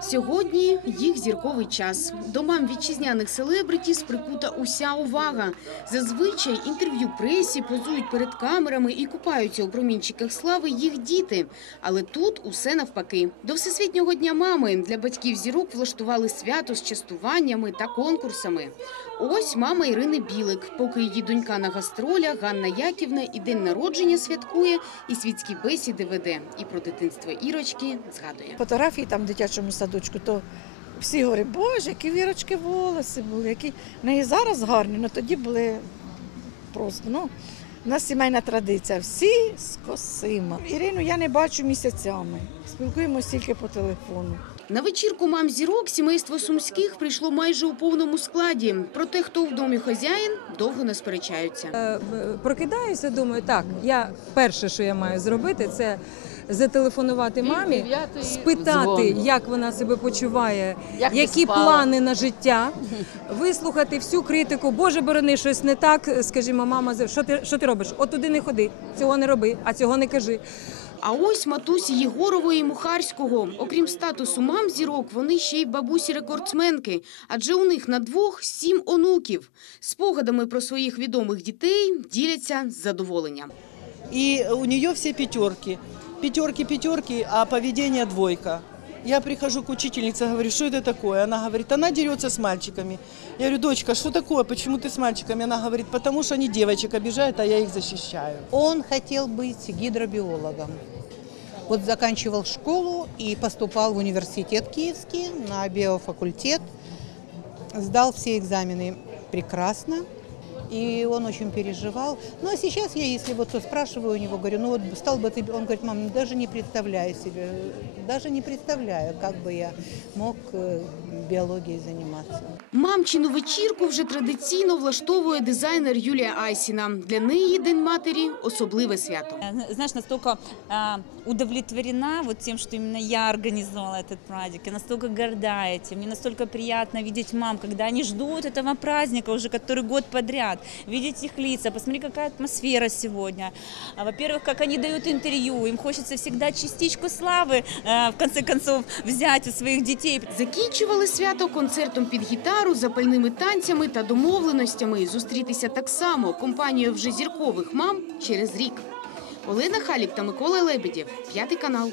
Сьогодні їх зірковий час. До мам вітчизняних селебритіс прикута уся увага. Зазвичай інтерв'ю пресі позують перед камерами і купаються у промінчиках слави їх діти. Але тут усе навпаки. До Всесвітнього дня мами для батьків зірок влаштували свято з частуваннями та конкурсами. Ось мама Ірини Білик. Поки її донька на гастролях, Ганна Яківна і день народження святкує, і світські бесіди веде. І про дитинство Ірочки згадує. фотографії там в дитячому садочку, то всі говорять, боже, які вірочки волоси були, які в неї зараз гарні, але тоді були просто. Ну, у нас сімейна традиція. Всі з. Ірину я не бачу місяцями. Спілкуємося тільки по телефону. На вечірку мам зірок сімейство сумських прийшло майже у повному складі. Проте, хто в домі хазяїн, довго не сперечаються. Е, Прокидаюся, думаю, так, я перше, що я маю зробити, це зателефонувати мамі, спитати, як вона себе почуває, які плани на життя, вислухати всю критику. Боже борони, щось не так. Скажімо, мама, що ти, що ти робиш? От туди не ходи, цього не роби, а цього не кажи. А ось матусі Єгорової Мухарського. Окрім статусу мам зірок, вони ще й бабусі рекордсменки. Адже у них на двох сім онуків. Спогадами про своїх відомих дітей діляться з задоволенням. І у неї всі пятерки. Пятерки, пятерки, а поведення двойка. Я прихожу к учительнице, говорю, что это такое? Она говорит, она дерется с мальчиками. Я говорю, дочка, что такое? Почему ты с мальчиками? Она говорит, потому что они девочек обижают, а я их защищаю. Он хотел быть гидробиологом. Вот заканчивал школу и поступал в университет Киевский на биофакультет. Сдал все экзамены прекрасно. И он очень переживал. Ну а сейчас я, если вот то спрашиваю у него, говорю, ну вот стал бы ты... Он говорит, мам, ну, даже не представляю себе, даже не представляю, как бы я мог э, биологией заниматься. Мамчину вечірку вже традиційно влаштовує дизайнер Юлія Айсіна. Для неї День матері особливе свято. Э, Знаешь, настолько а, удовлетворена вот тем, что именно я организовала этот праздник, я настолько горда этим, мне настолько приятно видеть мам, когда они ждут этого праздника уже который год подряд, видеть их лица, посмотри, какая атмосфера сегодня. А, Во-первых, как они дают интервью, им хочется всегда частичку славы, э, в конце концов, взять у своих детей. Закінчували свято концертом під гітару, запальними танцями та домовленостями. Зустрітися так само компанією вже зіркових мам через рік. Олена Халік та Микола Лебедєв, п'ятий канал.